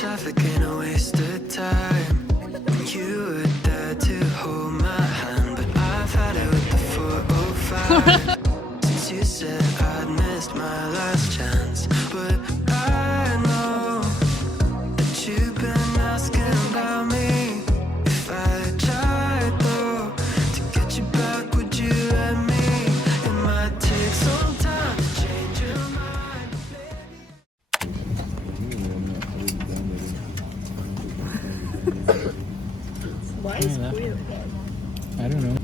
traffic ain't a waste of time. You were there to hold my hand, but I've had it with the 405. Since you said I'd missed my last chance, but I know that you've been asking about me. If I tried though to get you back, would you let me? It might take some time to change your mind, baby. Why is queer? I don't know.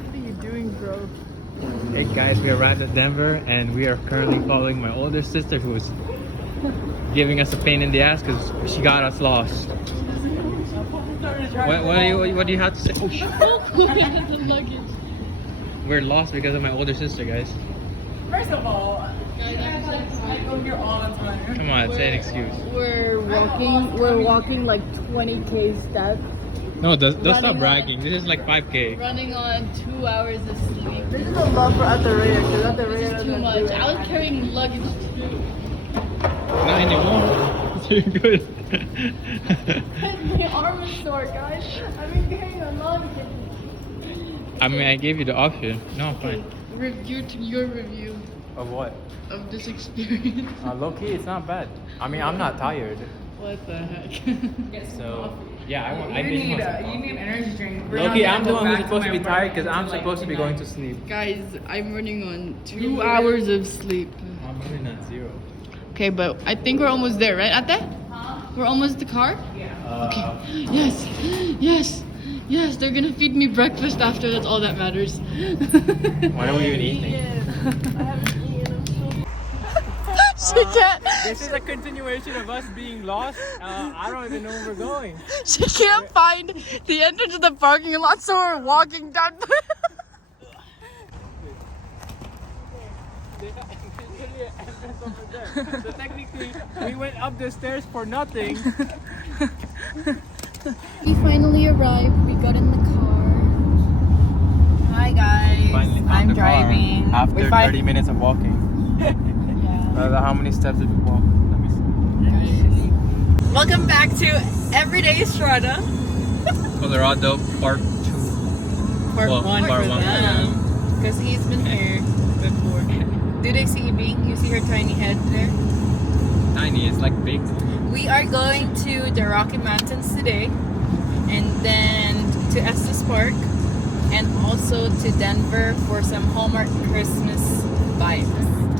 What are you doing, bro? Hey guys, we arrived at Denver and we are currently following my older sister who is giving us a pain in the ass because she got us lost. What do you have to say? Oh shit. The luggage. We're lost because of my older sister, guys. First of all, I go here all the time. Come on, say an excuse. We're walking like 20k steps. No, don't stop bragging. This is like 5K. Running on 2 hours of sleep. This is a love for Ataraya because Ataraya This is too much. I was carrying luggage too. Not anymore. It's doing good. My arm is sore, guys. I've been carrying a luggage. I mean, I gave you the option. No, fine. Your review Of what? of this experience. Low key, it's not bad. I mean, I'm not tired. What the heck? So, yeah, I You really need want some an energy drink. Low key, I'm the one who's supposed to be tired because I'm supposed to be going to sleep. Guys, I'm running on 2 hours of sleep. I'm running at 0. Okay, but I think we're almost there, right, Ate? We're almost at the car? Okay. Yes, they're gonna feed me breakfast after, that's all that matters. Why are we even eating? She can't. This is a continuation of us being lost. I don't even know where we're going. She can't find the entrance to the parking lot, so we're walking down. So technically, we went up the stairs for nothing. We finally arrived. We got in the car. Hi guys, I'm driving. After 30 minutes of walking. How many steps did we walk? Let me see. Welcome back to Everyday Estrada. Colorado Part 2. Part Well, 1 part for one for them. Because he's been here before. Do they see Bing? You see her tiny head there? Tiny, it's like big. We are going to the Rocky Mountains today. And then to Estes Park. And also to Denver for some Hallmark Christmas vibes.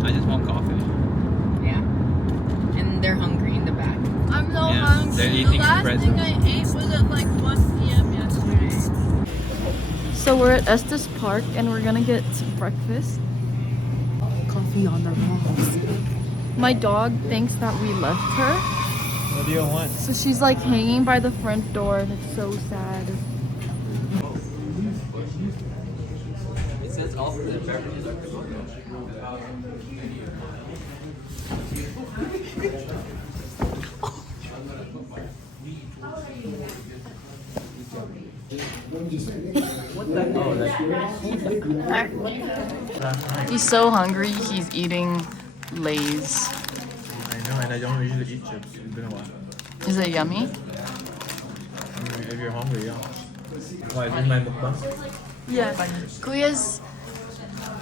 I just want coffee. Yeah. And they're hungry in the back. I'm so Yeah, hungry. they're eating the last pretzels. thing I ate was at like 1 p.m. yesterday. So we're at Estes Park and we're gonna get some breakfast. Coffee on the rocks. My dog thinks that we left her, What do you want? so she's like hanging by the front door and it's so sad. It says all of the beverages are cooked. He's so hungry, he's eating Lay's. I know, and I don't usually eat chips. It's been a while. Is it yummy? I mean, if you're hungry, yeah. Why, is this my mukbang? Yeah. Kuya's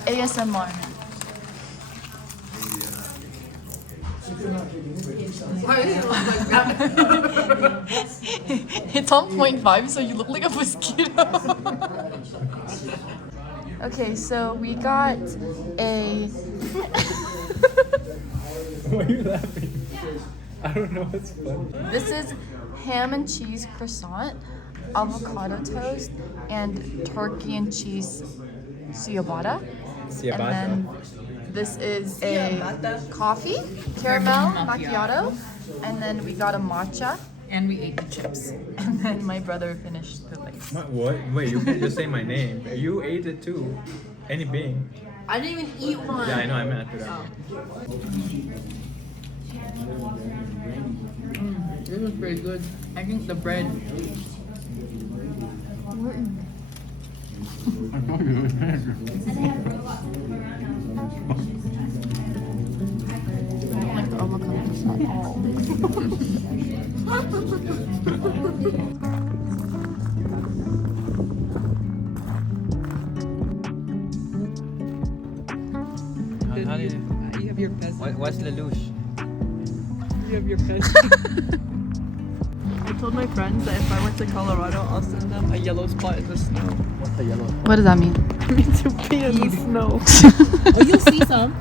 ASMR. It's on 0.5, so you look like a mosquito. Okay, so we got a... Why are you laughing? I don't know what's funny. This is ham and cheese croissant, avocado toast, and turkey and cheese ciabatta. And then this is a coffee, caramel macchiato, and then we got a matcha, And we ate the chips. and then my brother finished the Lay's. What? Wait, you can't just say my name. You ate it too. Any Bing. I didn't even eat one. Yeah, I know, I meant after that. This was pretty good. I think the bread. I don't like the avocado. How do you have your peasant. what's lelouch? You have your peasant. I told my friends that if I went to Colorado, I'll send them a yellow spot in the snow. What's the yellow? What does that mean? Me to be in the snow. Oh, you'll see some.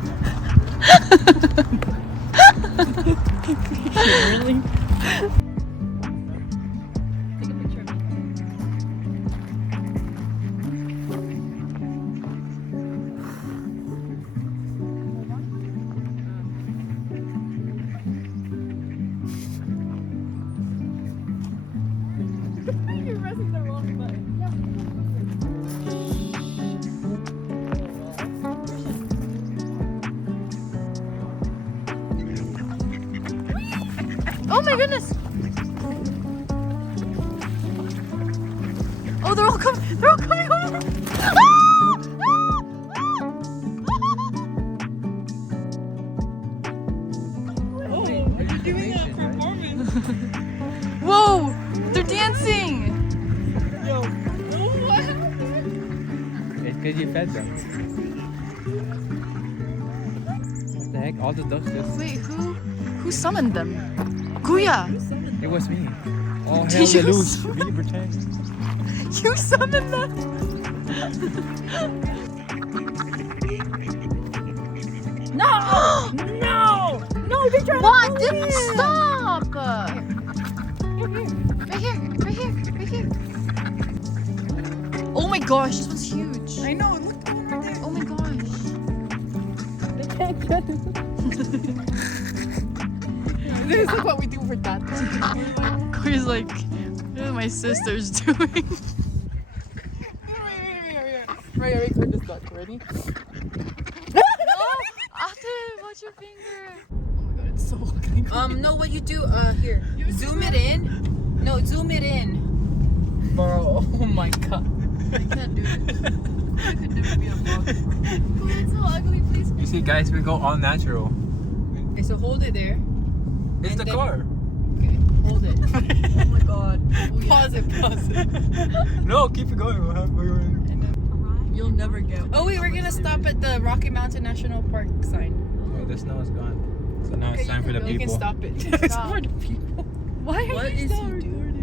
Really? Take a picture of me. You're pressing the wrong button. Oh my goodness! Oh, they're all coming! They're all coming over! Oh, are you doing a performance? Whoa! They're dancing! Yo. Oh, what happened? It's because you fed them. What the heck? All the ducks just... Wait, who summoned them? Kuya! It was me. Oh, hell, Did you lelouch. Really pretend. You summoned them! No! No! No, they're trying What? to pull me in. Stop! Right here, right here, right here. Oh my gosh, this one's huge. I know, look, the one right there. Oh my gosh. They can't get it. This is what we do for that. Kuya's like, what are my sisters doing? Right, wait for this duck. Ready? No! Ate, watch your finger. Oh my god, it's so ugly. No, what you do, here. Zoom it in. No, zoom it in. Bro, oh my god. I can't do this. I could never be a vlogger. Kuya, it's so ugly, please. You see, guys, we go all natural. Okay, so hold it there. It's And the then- car. Okay, hold it. Oh my god. Pause it, pause it. No, keep it going. We're You'll never get. Oh wait, we're gonna stop at the Rocky Mountain National Park sign. Oh, the snow is gone. So now it's time for the You people. can stop it. It's Stop. for the people. Why are What you is so he retarded?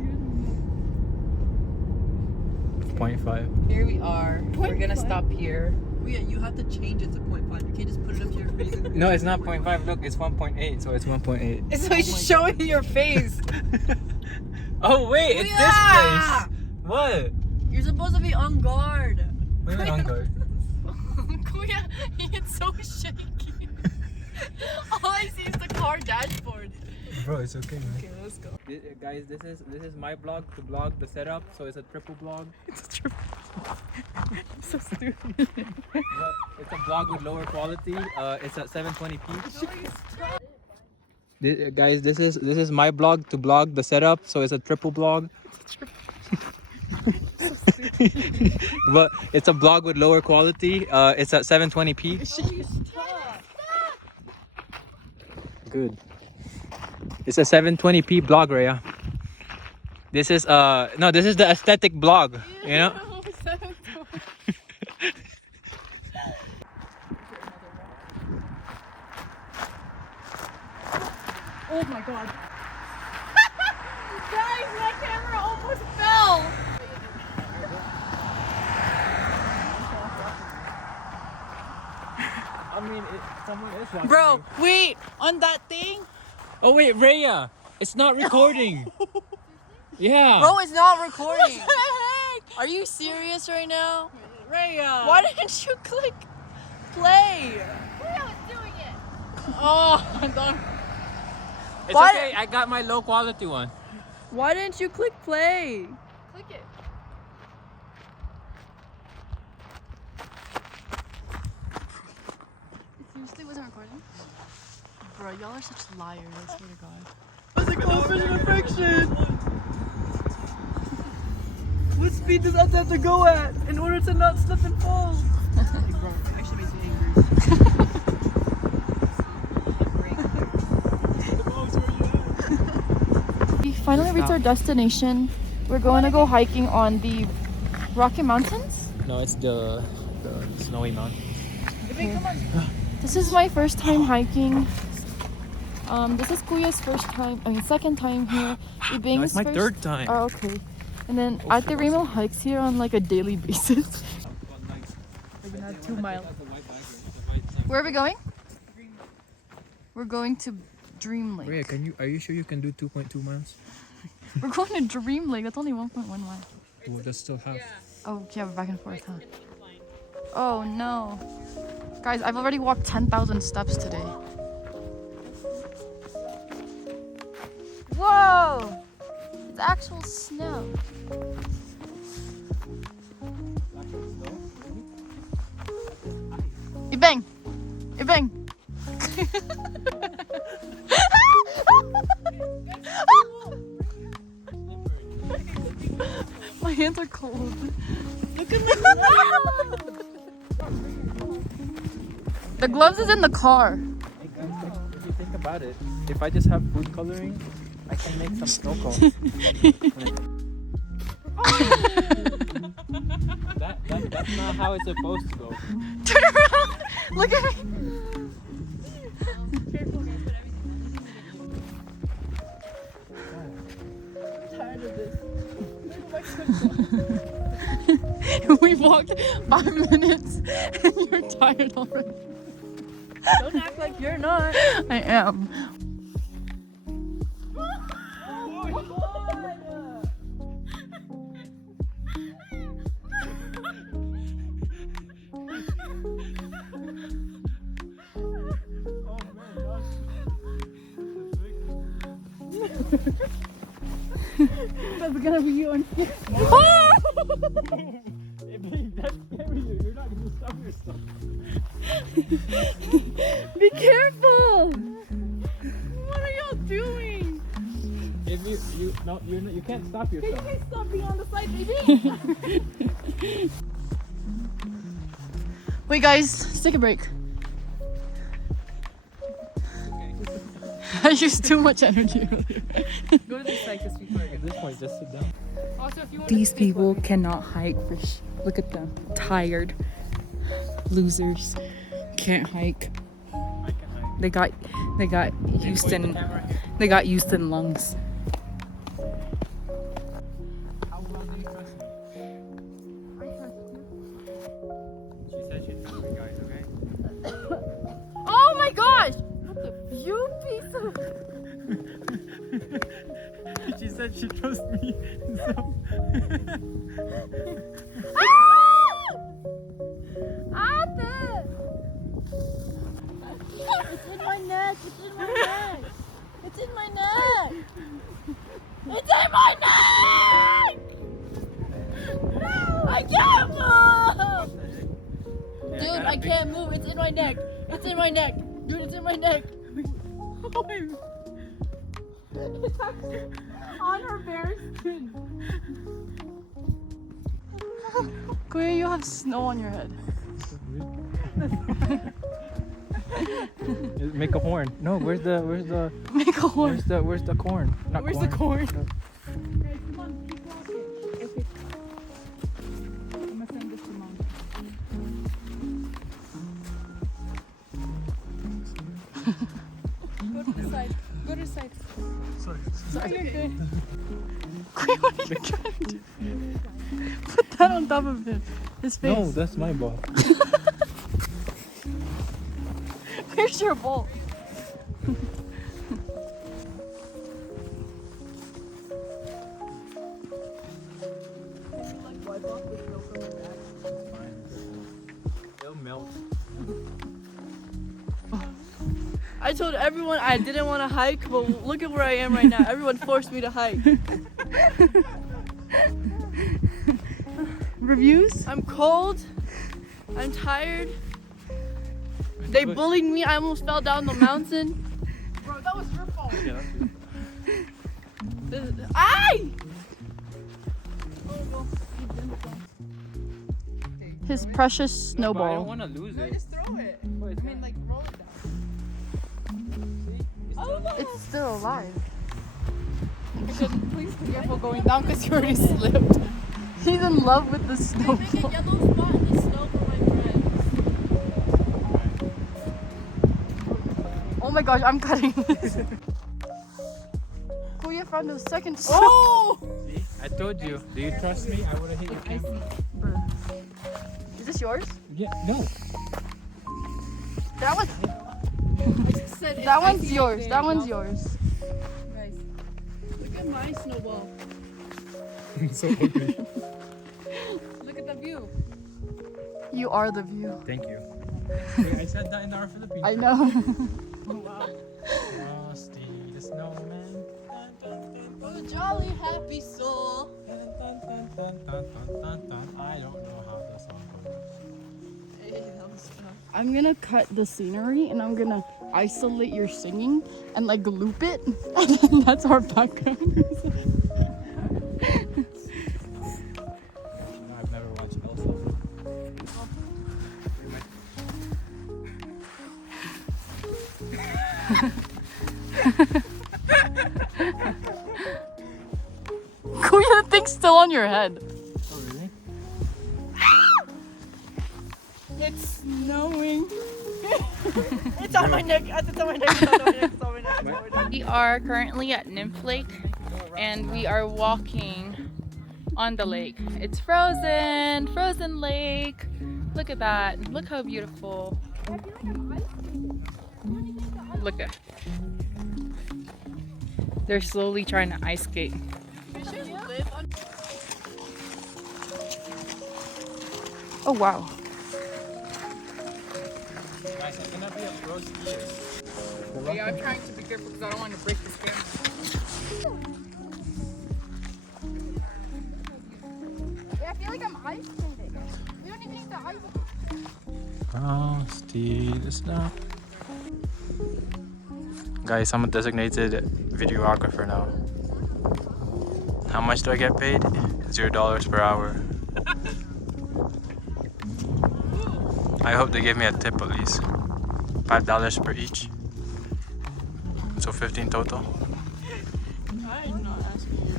0.5. Here we are. We're gonna stop here. Oh yeah, you have to change it to 0.5. You can't just put it up to your face. And No, it's not 0.5. Look, it's 1.8. So it's 1.8. So it's showing your face. Oh, wait. It's Yeah! this place. What? You're supposed to be on guard. What do you mean on guard? Kuya, he gets so shaky. All I see is the car dashboard. Bro, it's okay, man. Okay, let's go. Guys, this is my blog to blog the setup, so it's a triple blog. It's true. I'm so stupid. But it's a blog with lower quality. It's at 720p. Guys, this is my blog to blog the setup, so it's a triple blog. But it's a blog with lower quality. It's at 720p. Good. It's a 720p blog, Rhea. This is no, this is the aesthetic blog, you know? Oh my god. Guys, my camera almost fell. I mean, someone is watching. Bro, wait, on that thing? Oh wait, Rhea, it's not recording. Yeah. Bro, it's not recording. What the heck? Are you serious right now? Rhea. Why didn't you click play? Oh, It's What? okay. I got my low quality one. why didn't you click play? Click it. It seriously wasn't recording? Bro, y'all are such liars, I swear to God. What's the coefficient of friction? What speed does that have to go at in order to not slip and fall? Bro, it actually makes me angry. finally reached our destination. We're going to go hiking on the Rocky Mountains. No, it's the snowy mountain. Okay. This is my first time hiking. This is Kuya's second time here. No, it's my third time. Oh, okay. And then Ate Remo hikes here on like a daily basis. We're gonna have 2 miles. Where are we going? We're going to Dream Lake. Rhea, are you sure you can do 2.2 miles? We're going to Dream Lake. That's only 1.1 mile. Oh, that's still half. Oh, yeah, we're back and forth, huh? Oh no. Guys, I've already walked 10,000 steps today. Whoa! It's actual snow. Ibang! Ibang! My hands are cold. Look at my The gloves is in the car. If you think about it, if I just have food coloring, I can make some snow cones. That's not how it's supposed to go. Turn around! Look at me! We walked 5 minutes and you're tired already. Don't act like you're not. I am. That's gonna be you on That's scary. You're not gonna stop yourself. Be careful! What are y'all doing? If you can't stop yourself. You can't stop being on the side, baby! Wait guys, let's take a break. I used too much energy earlier. Go to the side because we At this point, just sit down. Also, if you want These people cannot hike. Look at them. Tired. Losers. Can't hike. I can hide. They got Houston. They got Houston lungs. How well do you trust me? She said she'd trust me, guys, okay? Oh my gosh! You piece of... She said she trusts me. So. It's in my neck! It's in my neck! It's in my neck! It's in my neck! I can't move! Dude, I can't move. It's in my neck. It's in my neck. Dude, it's in my neck. It's actually on her bare skin. Kuya, you have snow on your head. Make a horn. No, where's the Make a horn. where's the corn? Not Where's corn. the corn? No. Guys, come on, keep walking. Okay. I'm gonna send this to mom. Go to the side. Go to the side. Sorry. Sorry, you're good. Kuya, what are you trying to do? Put that on top of his face. No, that's my ball. Where's your bowl? It'll melt. I told everyone I didn't want to hike, but look at where I am right now. Everyone forced me to hike. Reviews? I'm cold. I'm tired. They bullied me. I almost fell down the mountain. Bro, that was your fault. Yeah, that's good. Aye! His precious But I don't snowball. want to lose it. Just throw it. Wait, I mean, like, roll it down. It's still alive. Please be careful going down because you already slipped. He's in love with the snow. Make a yellow spot in the snow for my friends. Oh my gosh, I'm cutting this. Kuya found the second snow. Oh! See? I told you. Do you trust me? I would have hit you. Is this yours? Yeah, no. That one's Said that one's yours. That one's yours. Guys, look at my snowball. So ugly. Look at the view. You are the view. Thank you. Wait, I said that in our Philippines. I know. Frosty the snowman. Oh, jolly happy soul. I don't know how the song goes. Hey, that was tough. I'm gonna cut the scenery and I'm gonna isolate your singing and like loop it, and then that's our background. I've never watched Elsa. Kuya, the thing's still on your head. Oh really? It's snowing. It's on my neck. It's on my neck. It's on my neck. It's on my neck. It's on my neck. We are currently at Nymph Lake and we are walking on the lake. It's frozen, frozen lake. Look at that. Look how beautiful. Look at. They're slowly trying to ice skate. Oh wow. Guys, I'm gonna be a pro skier. Yeah, I'm trying to be careful because I don't want to break this camera. Yeah, I feel like I'm ice skating. We don't even need the ice. Frosty the snow. Guys, I'm a designated videographer now. How much do I get paid? $0 per hour. I hope they give me a tip at least. $5 per each. So 15 total. I'm not asking you.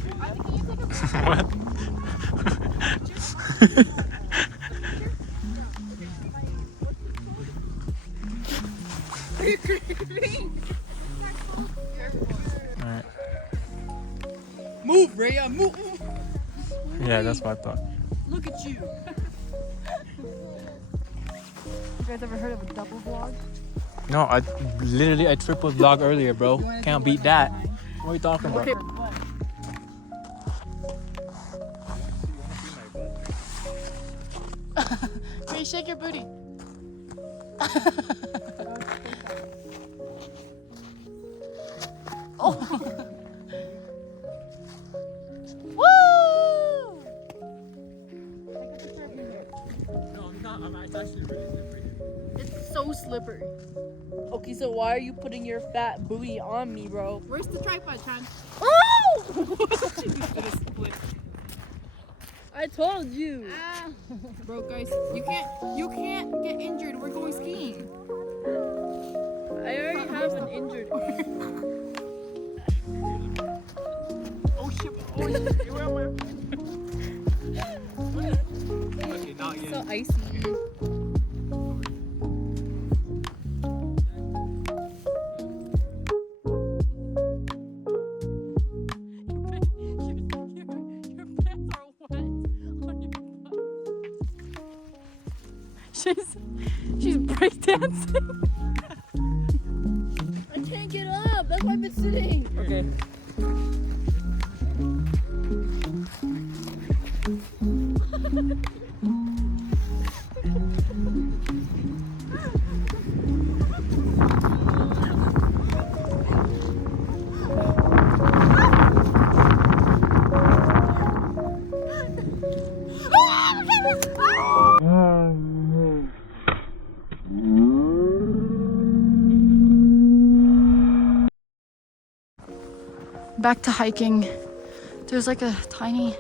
What? Alright. Move, Rhea. Move. Yeah, that's what I thought. Look at you. You guys ever heard of a double vlog? No, I triple vlog earlier, bro. Can't beat that. What are you talking about? Okay. Wait, shake your booty. Oh. Woo! No, I'm not. It's actually really slippery. It's so slippery. Okay, so why are you putting your fat booty on me, bro? Where's the tripod, Chan? I told you. Bro, guys, you can't get injured. We're going skiing. I already have an injured. Oh shit! Oh shit! Where am I? Okay, not yet. So icy. She's breakdancing. I can't get up. That's why I've been sitting. Okay. Back to hiking. There's like a tiny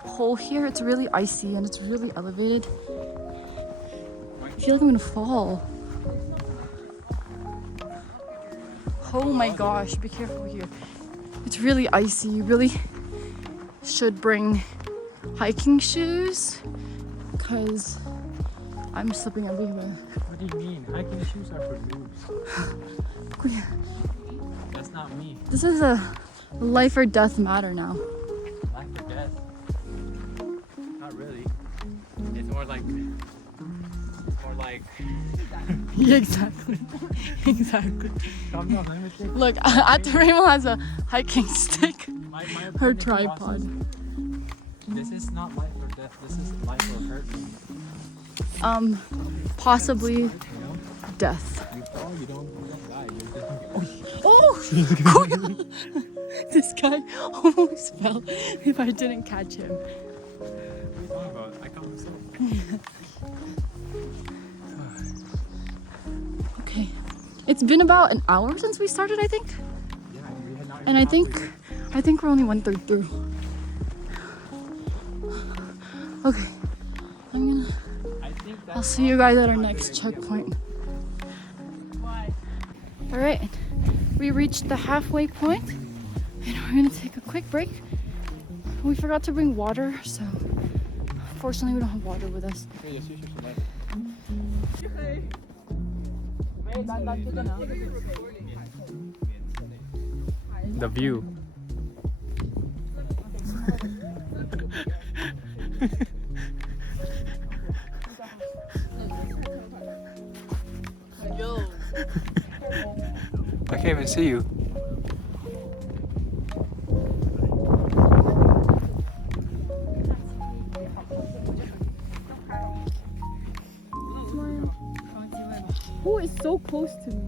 hole here. It's really icy and it's really elevated. I feel like I'm gonna fall. Oh my gosh, be careful here. It's really icy. You really should bring hiking shoes because I'm slipping everywhere. What do you mean? Hiking shoes are for noobs. That's not me. This is a life or death matter now. Life or death? Not really. It's more like. Yeah, exactly. Exactly. Calm down, let me think. Look, Ataremo has a hiking stick. My Her opinion tripod. process, this is not life or death. This is life or hurt. Possibly You know? death. You fall, you don't die. You just Oh! This guy almost fell if I didn't catch him. What are you talking about? I caught myself. Okay. It's been about an hour since we started, I think. Yeah, we had not And even I think we're only 1/3 through. Okay. I'll see you guys at our next checkpoint. All right. We reached the halfway point and we're gonna take a quick break. We forgot to bring water, so fortunately we don't have water with us. The view. I can't even see you. Who is so close to me?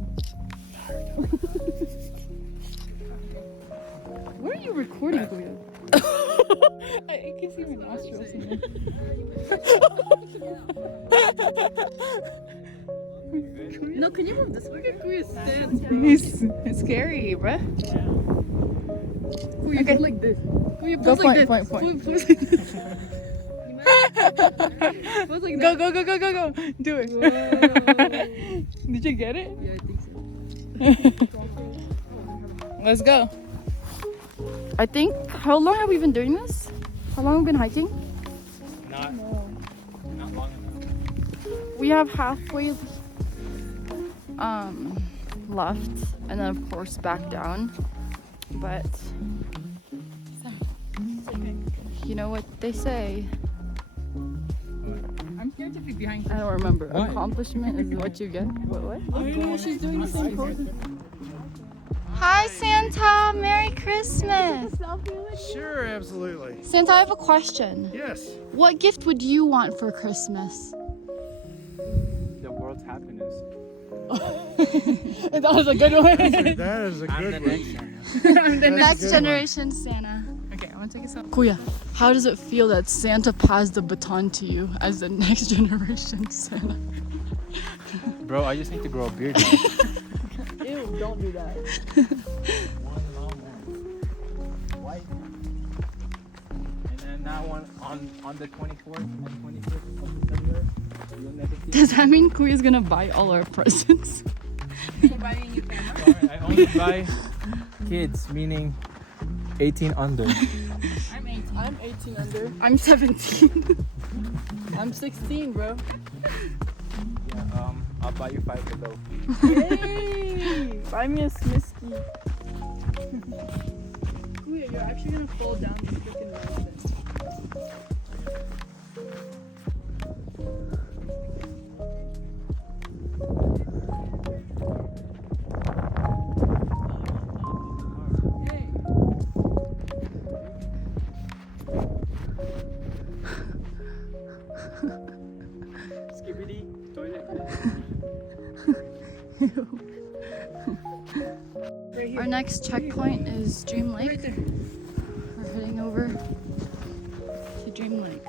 Where are you recording, Guya? I can see my nostrils in there. No, can you move this way? Look at Guya's stance, bro. It's scary, bruh. Guya, Okay. go like this. Guya, Go pose like this. point. Pose like this. Pose like Go, that. go. Do it. Whoa. Did you get it? Yeah, I think so. Let's go. I think, how long have we been doing this? How long have we been hiking? Not long enough. We have halfway left and then of course back down. But you know what they say? I'm scared to be behind. I don't remember. What? Accomplishment is what you get. What? Oh, she's doing the same pose. Hi Santa, Merry Christmas. Sure, absolutely. Santa, I have a question. Yes. What gift would you want for Christmas? The world's happiness. That was a good one. That is a I'm good the one. next one. I'm the next good generation Santa. Okay, I'm gonna take a selfie. Kuya, how does it feel that Santa passed the baton to you as the next generation Santa? Bro, I just need to grow a beard now. Ew, don't do that. One long one. White. And then that one on the 24th and 25th of December. You'll never see. Does that mean Kuya's gonna buy all our presents? Are you buying a new camera? Sorry, I only buy kids, meaning 18 under. I'm 18. I'm 18 under. I'm 17. I'm 16, bro. Yeah, I'll buy you 5 below. Yay! Buy me a Smisky. Kuya, you're actually gonna fall down these freaking mountains. Skibidi, toilet. Our next checkpoint is Dream Lake. We're heading over to Dream Lake.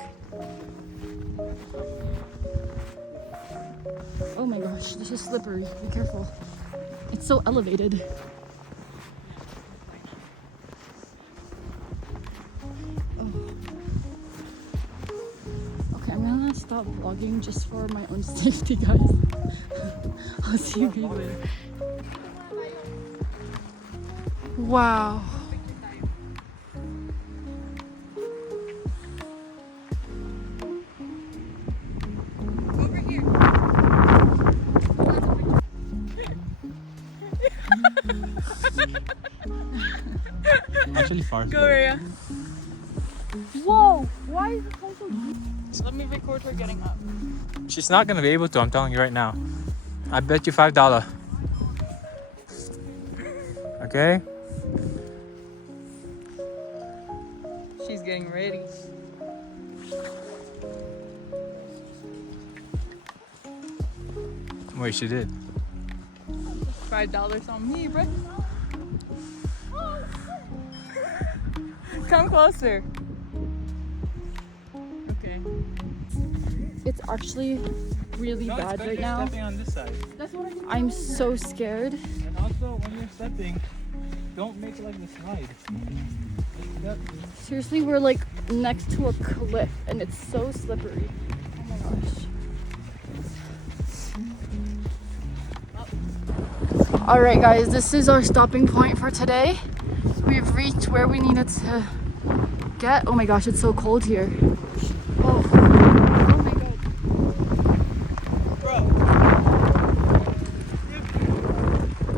Oh my gosh, this is slippery. Be careful. It's so elevated. Oh. Okay, I'm gonna stop vlogging just for my own safety, guys. I'll see you guys later. Wow. Actually, far. Go, Rhea. Whoa! Why is it so deep? Let me record her getting up. She's not gonna be able to. I'm telling you right now. I bet you $5. Okay. She's getting ready. Wait, she did. $5 on me, bro. Come closer. Okay. It's actually really bad right now. Stepping on this side. I'm so scared. And also, when you're stepping, don't make it like the slide. Step. Seriously, we're like next to a cliff and it's so slippery. Oh my gosh. Alright guys, this is our stopping point for today. We've reached where we needed to get. Oh my gosh, it's so cold here. Oh, oh my god.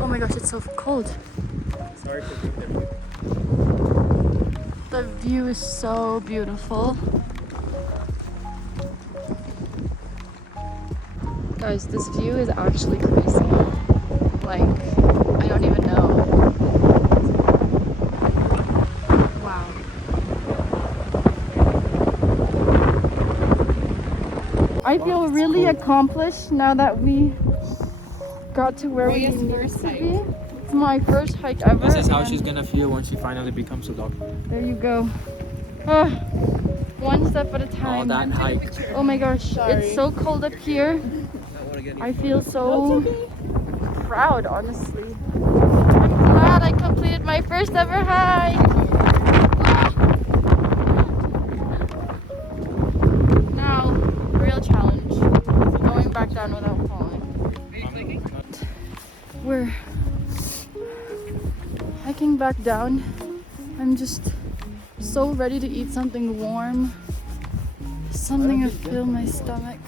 Oh my gosh, it's so cold. Sorry for being there. The view is so beautiful. Guys, this view is actually crazy. Like, I don't even know. Wow. I feel really accomplished now that we got to where we needed to be. It's my first hike ever. This is how and she's gonna feel when she finally becomes a doctor. there you go. Ah, one step at a All time. that hike. Oh my gosh, it's so cold up here. I feel so proud, honestly. I'm glad I completed my first ever hike. Now, real challenge. Going back down without falling. We're hiking back down. I'm just so ready to eat something warm. Something to fill my stomach.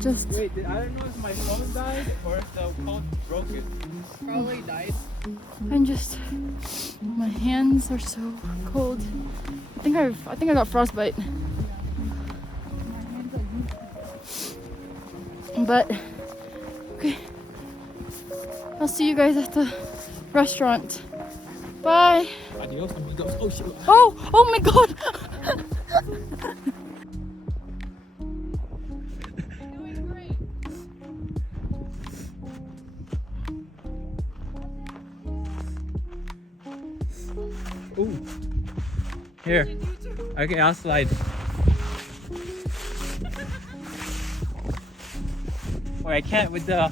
Just Wait, I don't know if my phone died or if the phone broke it. Probably died. I'm just, my hands are so cold. I think I got frostbite. But okay, I'll see you guys at the restaurant. Bye. Adios, amigos. Oh shit. Oh my god. Ooh. Here. Okay, I'll slide. Wait, I can't with the.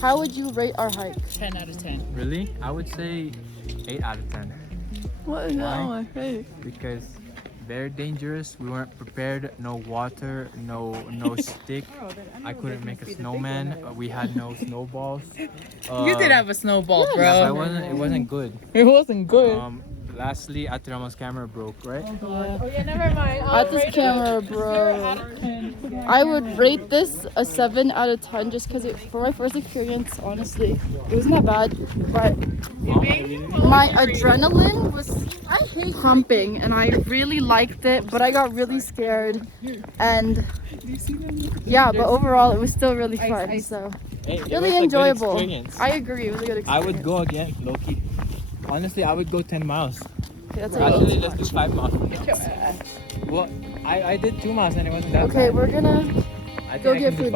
How would you rate our hike? 10 out of 10. Really? I would say 8 out of 10. What is that on my face? Because very dangerous. We weren't prepared. No water, no stick. I couldn't make a snowman. We had no snowballs. You did have a snowball, Yeah, but bro. it wasn't good. It wasn't good. Lastly, Atirama's camera broke, right? Oh yeah, never mind. At this camera, bro. I would rate this a 7 out of 10 just because for my first experience, honestly, it wasn't that bad. But my adrenaline was pumping and I really liked it, but I got really scared. And yeah, but overall, it was still really fun. So Hey, it really was a good enjoyable. experience. I agree, it was a good I experience. would go again, Loki. Honestly, I would go 10 miles. Okay, that's Actually, let's do 5 miles. Well, I did 2 miles and it wasn't that okay, bad. we're gonna I go think I get can do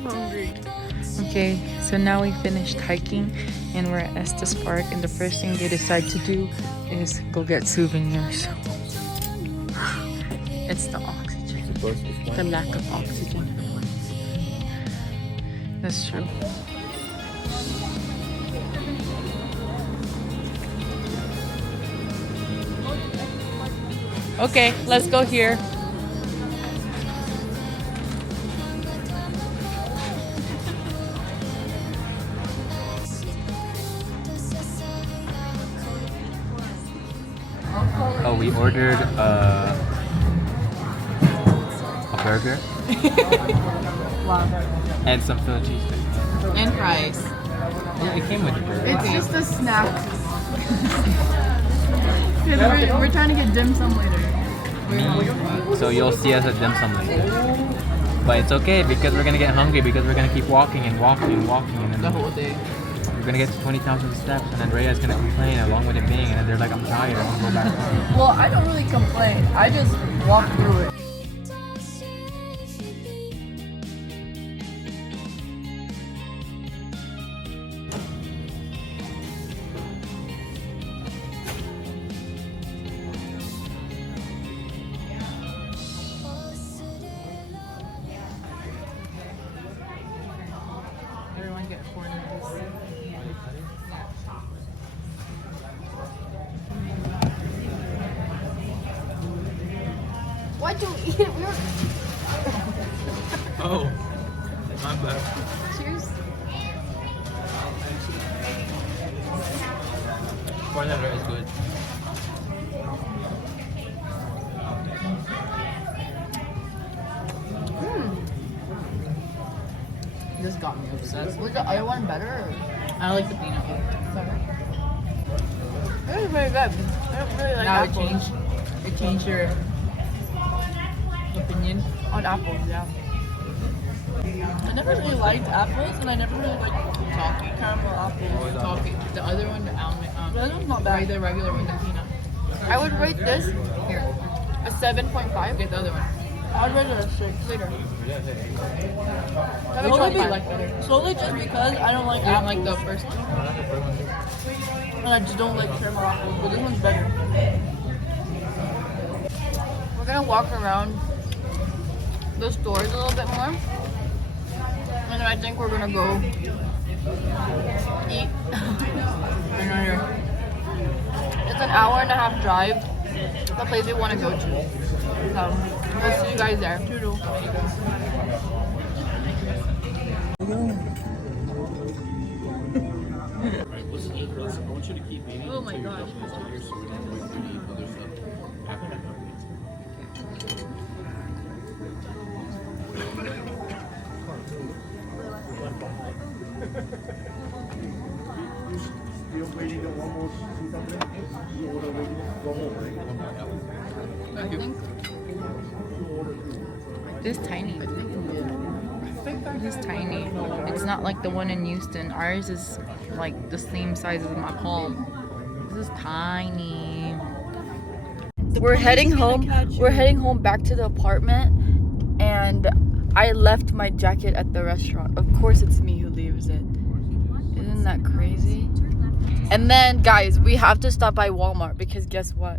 food 5. Okay, so now we finished hiking and we're at Estes Park, and the first thing they decide to do is go get souvenirs. It's the oxygen, the lack of oxygen. That's true. Okay, let's go here. Oh, we ordered a burger and some Philly cheesesteak. And fries. Yeah, it came with the burger. It's just a snack. Because we're trying to get dim sum later. So you'll see us at dim sum later. But it's okay because we're gonna get hungry because we're gonna keep walking and walking and walking and then The whole day. we're gonna get to 20,000 steps and then Rhea's gonna complain along with it being and then they're like, I'm tired, I want to go back home. Well, I don't really complain. I just walk through it. Everyone get 4 minutes. Why'd you eat it? We were... Oh, my bad. Cheers. Corn is good. This got me obsessed. Was the other one better? Or... I like the peanut butter. It was very good. I don't really like Now apples. it changed your opinion. On apples, yeah. I never really liked apples, and I never really liked Talkie. caramel apples. Talkie. The other one, the almond. The other one's not bad. The regular one, the peanut. I would rate this Here, a 7.5. get the other one. I would rate it a 6 later. Which one do you like better? Solely just because I don't like I don't apples. like the first one. And I just don't like caramel apples, but this one's better. We're gonna walk around the stores a little bit more. And then I think we're gonna go eat. It's an hour and a half drive. The place we want to go to. So we'll see you guys there. Toodle. Oh my gosh. I think This tiny. This is tiny. It's not like the one in Houston. Ours is like the same size as my palm. This is tiny. we're heading home. We're heading home back to the apartment, and I left my jacket at the restaurant. Of course, it's me who leaves it. Isn't that crazy? And then, guys, we have to stop by Walmart because guess what?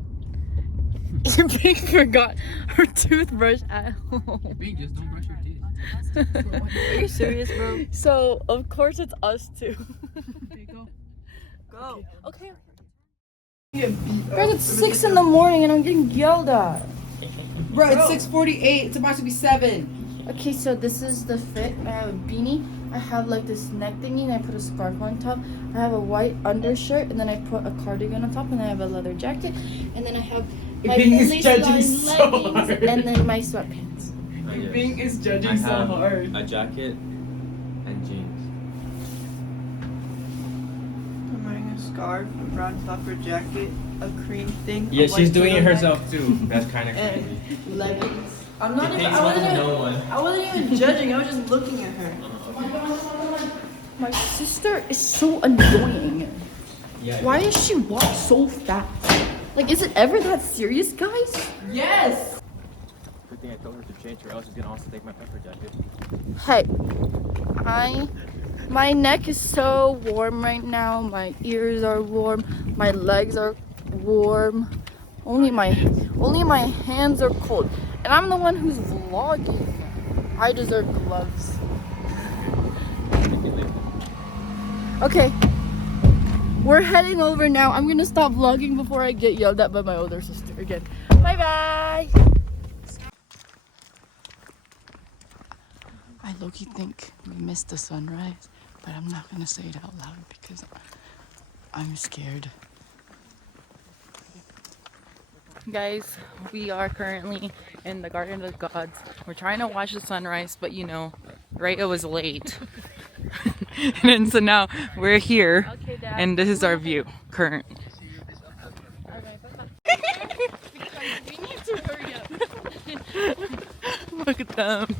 Pink forgot her toothbrush at home. Big, just don't brush your teeth. Are you serious, bro? So, of course, it's us two. Go. Okay. Guys, it's 6 in the morning and I'm getting yelled at. Bro, it's 6:48. It's about to be 7. Okay, so this is the fit. I have a beanie. I have like this neck thingy and I put a scarf on top. I have a white undershirt and then I put a cardigan on top and I have a leather jacket. And then I have my Bing is lace judging line so leggings hard. and then my sweatpants. Bing is I judging so have hard. a jacket and jeans. I'm wearing a scarf, a brown puffer jacket, a cream thing. Yeah, a she's white doing it turtleneck, herself too. That's kind of crazy. and leggings. I'm not It even. takes one to know one. I wasn't even judging. I was just looking at her. My sister is so annoying. Yeah. Why does she walk so fast? Like, is it ever that serious, guys? Yes. Good thing I told her to change or else she's gonna also take my pepper jacket. Hey, my neck is so warm right now. My ears are warm. My legs are warm. Only my hands are cold. And I'm the one who's vlogging. I deserve gloves. Okay. We're heading over now. I'm gonna stop vlogging before I get yelled at by my older sister again. Bye bye. I low-key think we missed the sunrise, but I'm not gonna say it out loud because I'm scared. Guys, we are currently in the Garden of the Gods. We're trying to watch the sunrise, but you know, Raya was late. And then so now we're here, Okay, Dad. and this is our view current. We need to hurry up. Look at them.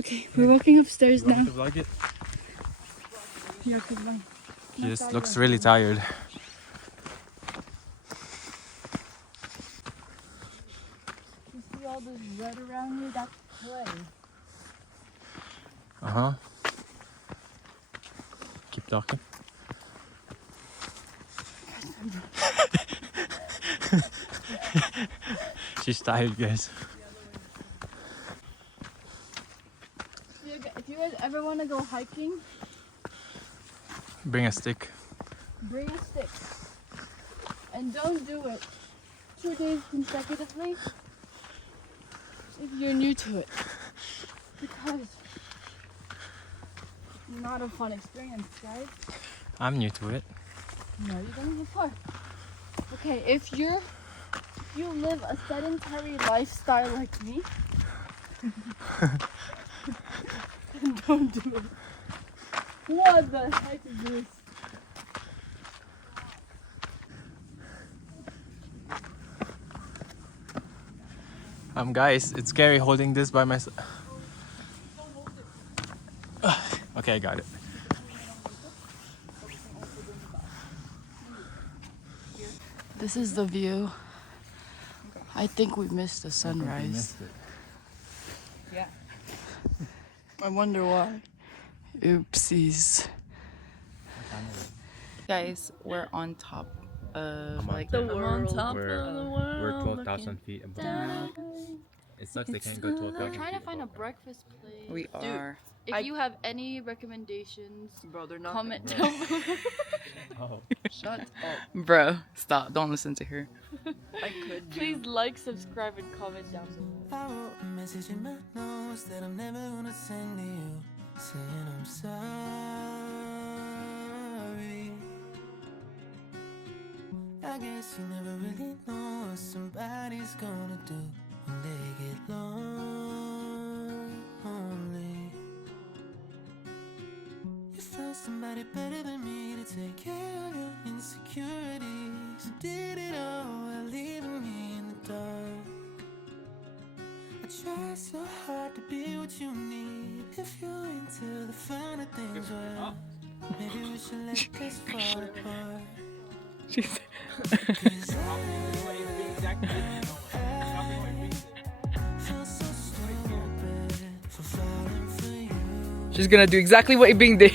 Okay, we're walking upstairs now. Vlog it? Yeah, okay, bye. She just looks really tired. You see all this red around you? That's clay. Uh-huh. Keep talking. She's tired, guys. If you guys ever want to go hiking, Bring a stick. bring a stick. And don't do it 2 days consecutively if you're new to it. Because it's not a fun experience, guys. I'm new to it. No, you've done it before. Okay, if you live a sedentary lifestyle like me, then don't do it. What the heck is this? Guys, it's scary holding this by myself. Okay, I got it. This is the view. I think we missed the sunrise. Yeah. I wonder why. Oopsies. Guys, we're on top of like the world. We're 12,000 feet above. It sucks they can't go 12,000 We're trying to feet find a above. breakfast place. We are. If you have any recommendations, Bro, they're not. comment down below. Oh. Shut up. Bro, stop. Don't listen to her. I could. Please like, subscribe, and comment down below. I wrote a message in my notes that I'm never gonna send to you, saying I'm sorry. I guess you never really know what somebody's gonna do when they get lonely. You found somebody better than me to take care of your insecurities. You did it all while leaving me in the dark. I try so hard to be what you need. If you're into the finer things, well, maybe we should let this fall apart. She's 'Cause I feel so stupid for falling for you. She's gonna do exactly what Ibing did.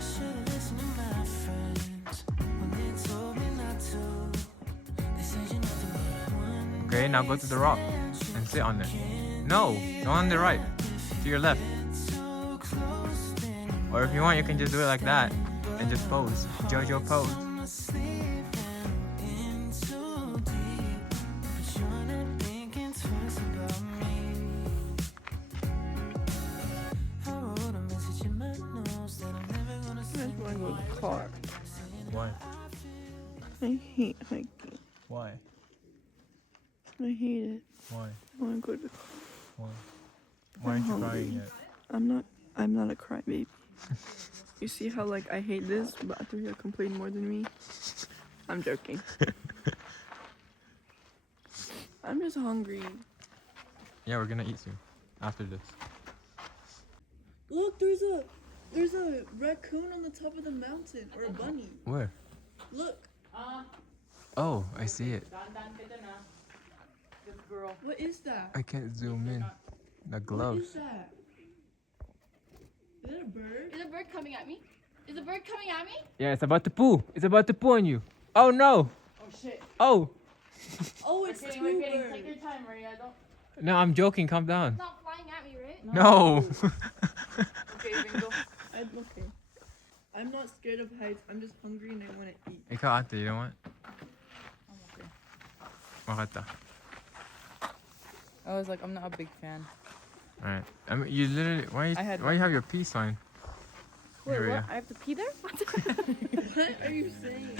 Should've listened to my friends when they told me not to. They said you're not the one. Okay, now go to the rock and sit on it. No, go on the right. To your left. Or if you want, you can just do it like that and just pose. JoJo pose. Car. Why? I hate hiking. Why? I hate it. Why? I want to go to the car. Why? Why aren't you crying yet? I'm not a crybaby. You see how like I hate this, but I think you'll complain more than me. I'm joking. I'm just hungry. Yeah, we're gonna eat soon. After this. Look, there's a raccoon on the top of the mountain, or a bunny. Where? Look, Oh, I see it. what is that? I can't zoom in. The What is gloves. that? Is that a bird? Is a bird coming at me? Is a bird coming at me? Yeah, it's about to poo. It's about to poo on you. Oh no. Oh shit. Oh. Oh, it's two We're kidding. Take birds. your time, Maria. Don't. No, I'm joking. Calm down. It's not flying at me, right? No. Okay, Bingo. I'm okay. I'm not scared of heights. I'm just hungry and I want to eat. Ikaw ate, you know what? Makata. I was like, I'm not a big fan. Alright. I mean, you literally. Why you have your peace sign? Wait, Maria. what? I have to pee there? What are you saying?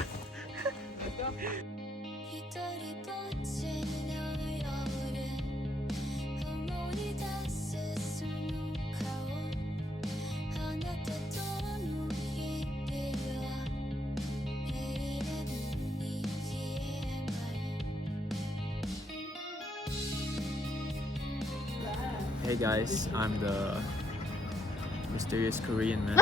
Hey guys, I'm the mysterious Korean man.